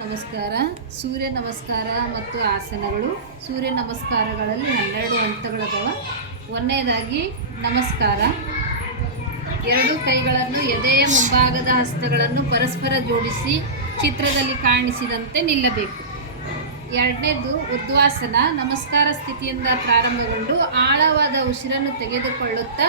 ನಮಸ್ಕಾರ. ಸೂರ್ಯ ನಮಸ್ಕಾರ ಮತ್ತು ಆಸನಗಳು. ಸೂರ್ಯ ನಮಸ್ಕಾರಗಳಲ್ಲಿ ಹನ್ನೆರಡು ಹಂತಗಳದಾವ ಒಂದನೇದಾಗಿ ನಮಸ್ಕಾರ. ಎರಡು ಕೈಗಳನ್ನು ಎದೆಯ ಮುಂಭಾಗದ ಹಸ್ತಗಳನ್ನು ಪರಸ್ಪರ ಜೋಡಿಸಿ ಚಿತ್ರದಲ್ಲಿ ಕಾಣಿಸಿದಂತೆ ನಿಲ್ಲಬೇಕು. ಎರಡನೇದು ಉದ್ವಾಸನ. ನಮಸ್ಕಾರ ಸ್ಥಿತಿಯಿಂದ ಪ್ರಾರಂಭಗೊಂಡು ಆಳವಾದ ಉಸಿರನ್ನು ತೆಗೆದುಕೊಳ್ಳುತ್ತಾ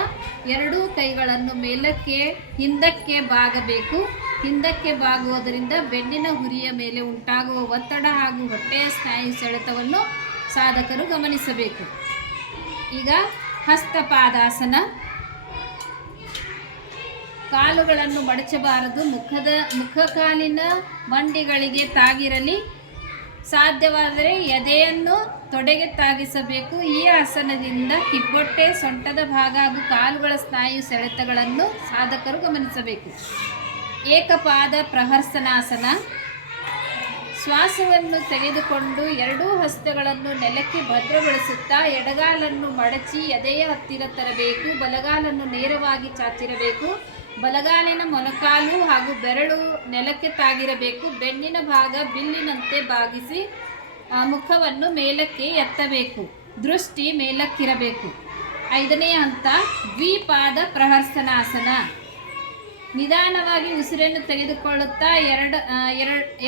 ಎರಡೂ ಕೈಗಳನ್ನು ಮೇಲಕ್ಕೆ ಹಿಂದಕ್ಕೆ ಬಾಗಬೇಕು. ಹಿಂದಕ್ಕೆ ಬಾಗುವುದರಿಂದ ಬೆನ್ನಿನ ಹುರಿಯ ಮೇಲೆ ಉಂಟಾಗುವ ಒತ್ತಡ ಹಾಗೂ ಹೊಟ್ಟೆಯ ಸ್ನಾಯು ಸೆಳೆತವನ್ನು ಸಾಧಕರು ಗಮನಿಸಬೇಕು. ಈಗ ಹಸ್ತಪಾದಾಸನ. ಕಾಲುಗಳನ್ನು ಮಡಚಬಾರದು. ಮುಖದ, ಮುಖಕಾಲಿನ ಮಂಡಿಗಳಿಗೆ ತಾಗಿರಲಿ. ಸಾಧ್ಯವಾದರೆ ಎದೆಯನ್ನು ತೊಡೆಗೆ ತಾಗಿಸಬೇಕು. ಈ ಆಸನದಿಂದ ಕಿಬ್ಬೊಟ್ಟೆ ಸೊಂಟದ ಭಾಗ ಹಾಗೂ ಕಾಲುಗಳ ಸ್ನಾಯು ಸೆಳೆತಗಳನ್ನು ಸಾಧಕರು ಗಮನಿಸಬೇಕು. ಏಕಪಾದ ಪ್ರಹರ್ಸನಾಸನ. ಶ್ವಾಸವನ್ನು ತೆಗೆದುಕೊಂಡು ಎರಡೂ ಹಸ್ತಗಳನ್ನು ನೆಲಕ್ಕೆ ಭದ್ರಗೊಳಿಸುತ್ತಾ ಎಡಗಾಲನ್ನು ಮಡಚಿ ಎದೆಯ ಹತ್ತಿರ ತರಬೇಕು, ಬಲಗಾಲನ್ನು ನೇರವಾಗಿ ಚಾಚಿರಬೇಕು, ಬಲಗಾಲಿನ ಮೊಣಕಾಲು ಹಾಗೂ ಬೆರಳು ನೆಲಕ್ಕೆ ತಾಗಿರಬೇಕು, ಬೆನ್ನಿನ ಭಾಗ ಬಿಲ್ಲಿನಂತೆ ಬಾಗಿಸಿ ಮುಖವನ್ನು ಮೇಲಕ್ಕೆ ಎತ್ತಬೇಕು, ದೃಷ್ಟಿ ಮೇಲಕ್ಕಿರಬೇಕು. ಐದನೇ ಹಂತ ದ್ವಿಪಾದ ಪ್ರಹರ್ಸನಾಸನ. ನಿಧಾನವಾಗಿ ಉಸಿರನ್ನು ತೆಗೆದುಕೊಳ್ಳುತ್ತಾ ಎರಡ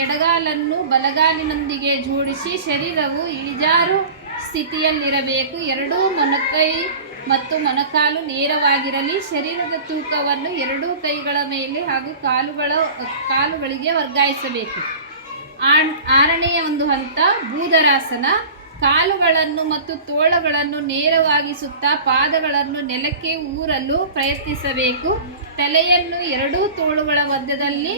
ಎಡಗಾಲನ್ನು ಬಲಗಾಲಿನೊಂದಿಗೆ ಜೋಡಿಸಿ ಶರೀರವು ಇಳಿಜಾರು ಸ್ಥಿತಿಯಲ್ಲಿರಬೇಕು. ಎರಡೂ ಮೊನಕೈ ಮತ್ತು ಮೊಣಕಾಲು ನೇರವಾಗಿರಲಿ. ಶರೀರದ ತೂಕವನ್ನು ಎರಡೂ ಕೈಗಳ ಮೇಲೆ ಹಾಗೂ ಕಾಲುಗಳ, ಕಾಲುಗಳಿಗೆ ವರ್ಗಾಯಿಸಬೇಕು. ಆರನೆಯ ಒಂದು ಹಂತ ಬೂದರಾಸನ ಕಾಲುಗಳನ್ನು ಮತ್ತು ತೋಳಗಳನ್ನು ನೇರವಾಗಿಸುತ್ತಾ ಪಾದಗಳನ್ನು ನೆಲಕ್ಕೆ ಊರಲು ಪ್ರಯತ್ನಿಸಬೇಕು. ತಲೆಯನ್ನು ಎರಡೂ ತೋಳುಗಳ ಮಧ್ಯದಲ್ಲಿ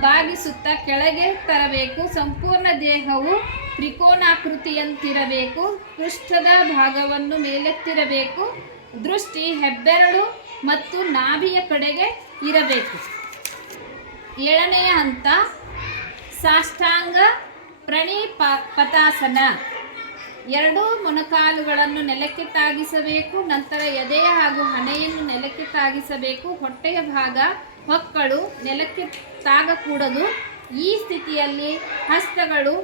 ಬಾಗಿಸುತ್ತ ಕೆಳಗೆ ತರಬೇಕು. ಸಂಪೂರ್ಣ ದೇಹವು ತ್ರಿಕೋನಾಕೃತಿಯಂತಿರಬೇಕು. ಪೃಷ್ಠದ ಭಾಗವನ್ನು ಮೇಲೆತ್ತಿರಬೇಕು. ದೃಷ್ಟಿ ಹೆಬ್ಬೆರಳು ಮತ್ತು ನಾಭಿಯ ಕಡೆಗೆ ಇರಬೇಕು. ಏಳನೆಯ ಹಂತ, ಸಾಷ್ಟಾಂಗ ಪ್ರಣಿಪ ಪತಾಸನ. ಎರಡೂ ಮೊಣಕಾಲುಗಳನ್ನು ನೆಲಕ್ಕೆ ತಾಗಿಸಬೇಕು, ನಂತರ ಎದೆಯ ಹಾಗೂ ಹಣೆಯನ್ನು ನೆಲಕ್ಕೆ ತಾಗಿಸಬೇಕು. ಹೊಟ್ಟೆಯ ಭಾಗ ಹೊಕ್ಕಳು ನೆಲಕ್ಕೆ ತಾಗಕೂಡದು. ಈ ಸ್ಥಿತಿಯಲ್ಲಿ ಹಸ್ತಗಳು,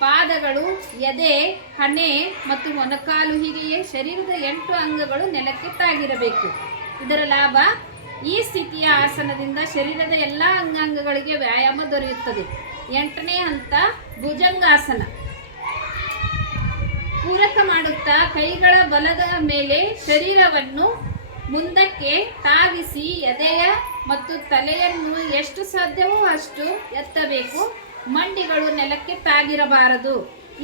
ಪಾದಗಳು, ಎದೆ, ಹಣೆ ಮತ್ತು ಮೊಣಕಾಲು ಹೀಗೆಯೇ ಶರೀರದ ಎಂಟು ಅಂಗಗಳು ನೆಲಕ್ಕೆ ತಾಗಿರಬೇಕು. ಇದರ ಲಾಭ, ಈ ಸ್ಥಿತಿಯ ಆಸನದಿಂದ ಶರೀರದ ಎಲ್ಲ ಅಂಗಾಂಗಗಳಿಗೆ ವ್ಯಾಯಾಮ ದೊರೆಯುತ್ತದೆ. ಎಂಟನೇ ಹಂತ ಭುಜಂಗಾಸನ. ಪೂರಕ ಮಾಡುತ್ತಾ ಕೈಗಳ ಬಲದ ಮೇಲೆ ಶರೀರವನ್ನು ಮುಂದಕ್ಕೆ ತಾಗಿಸಿ ಎದೆಯ ಮತ್ತು ತಲೆಯನ್ನು ಎಷ್ಟು ಸಾಧ್ಯವೋ ಅಷ್ಟು ಎತ್ತಬೇಕು. ಮಂಡಿಗಳು ನೆಲಕ್ಕೆ ತಾಗಿರಬಾರದು.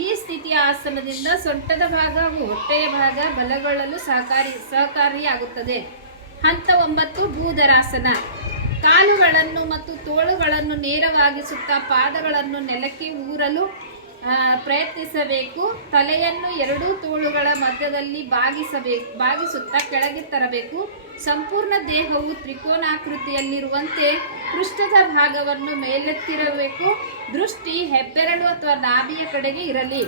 ಈ ಸ್ಥಿತಿಯ ಆಸನದಿಂದ ಸೊಂಟದ ಭಾಗ ಹೊಟ್ಟೆಯ ಭಾಗ ಬಲಗೊಳ್ಳಲು ಸಹಕಾರಿ ಸಹಕಾರಿಯಾಗುತ್ತದೆ. ಹಂತ ಒಂಬತ್ತು ಭೂಧರಾಸನ ಕಾಲುಗಳನ್ನು ಮತ್ತು ತೋಳುಗಳನ್ನು ನೇರವಾಗಿಸುತ್ತಾ ಪಾದಗಳನ್ನು ನೆಲಕ್ಕೆ ಊರಲು ಪ್ರಯತ್ನಿಸಬೇಕು. ತಲೆಯನ್ನು ಎರಡೂ ತೋಳುಗಳ ಮಧ್ಯದಲ್ಲಿ ಬಾಗಿಸಬೇಕು, ಬಾಗಿಸುತ್ತಾ ಕೆಳಗೆ ತರಬೇಕು. ಸಂಪೂರ್ಣ ದೇಹವು ತ್ರಿಕೋನಾಕೃತಿಯಲ್ಲಿರುವಂತೆ ಪೃಷ್ಠದ ಭಾಗವನ್ನು ಮೇಲೆತ್ತಿರಬೇಕು. ದೃಷ್ಟಿ ಹೆಬ್ಬೆರಳು ಅಥವಾ ನಾಭಿಯ ಕಡೆಗೆ ಇರಲಿ.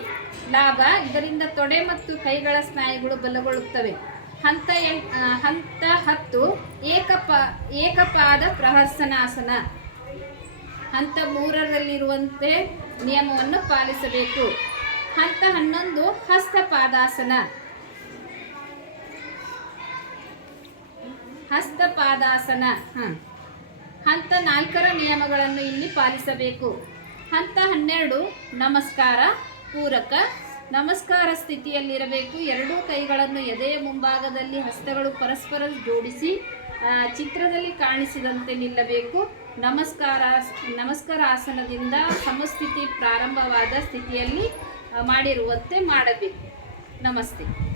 ಲಾಭ ಇದರಿಂದ ತೊಡೆ ಮತ್ತು ಕೈಗಳ ಸ್ನಾಯುಗಳು ಬಲಗೊಳ್ಳುತ್ತವೆ. ಹಂತ ಎಂ ಹಂತ ಹತ್ತು, ಏಕಪ, ಏಕಪಾದ ಪ್ರಹರ್ಸನಾಸನ ಹಂತ ಮೂರರಲ್ಲಿರುವಂತೆ ನಿಯಮವನ್ನು ಪಾಲಿಸಬೇಕು. ಹಂತ ಹನ್ನೊಂದು, ಹಸ್ತಪಾದಾಸನ. ಹಸ್ತಪಾದಾಸನ. ಹಂತ ನಾಲ್ಕರ ನಿಯಮಗಳನ್ನು ಇಲ್ಲಿ ಪಾಲಿಸಬೇಕು. ಹಂತ ಹನ್ನೆರಡು, ನಮಸ್ಕಾರ, ಪೂರಕ. ನಮಸ್ಕಾರ ಸ್ಥಿತಿಯಲ್ಲಿರಬೇಕು. ಎರಡೂ ಕೈಗಳನ್ನು ಎದೆಯ ಮುಂಭಾಗದಲ್ಲಿ ಹಸ್ತಗಳು ಪರಸ್ಪರ ಜೋಡಿಸಿ ಚಿತ್ರದಲ್ಲಿ ಕಾಣಿಸಿದಂತೆ ನಿಲ್ಲಬೇಕು ನಮಸ್ಕಾರ ನಮಸ್ಕಾರ ಆಸನದಿಂದ ಸಮಸ್ಥಿತಿ ಪ್ರಾರಂಭವಾದ ಸ್ಥಿತಿಯಲ್ಲಿ ಮಾಡಿರುವಂತೆ ಮಾಡಬೇಕು. ನಮಸ್ತೆ.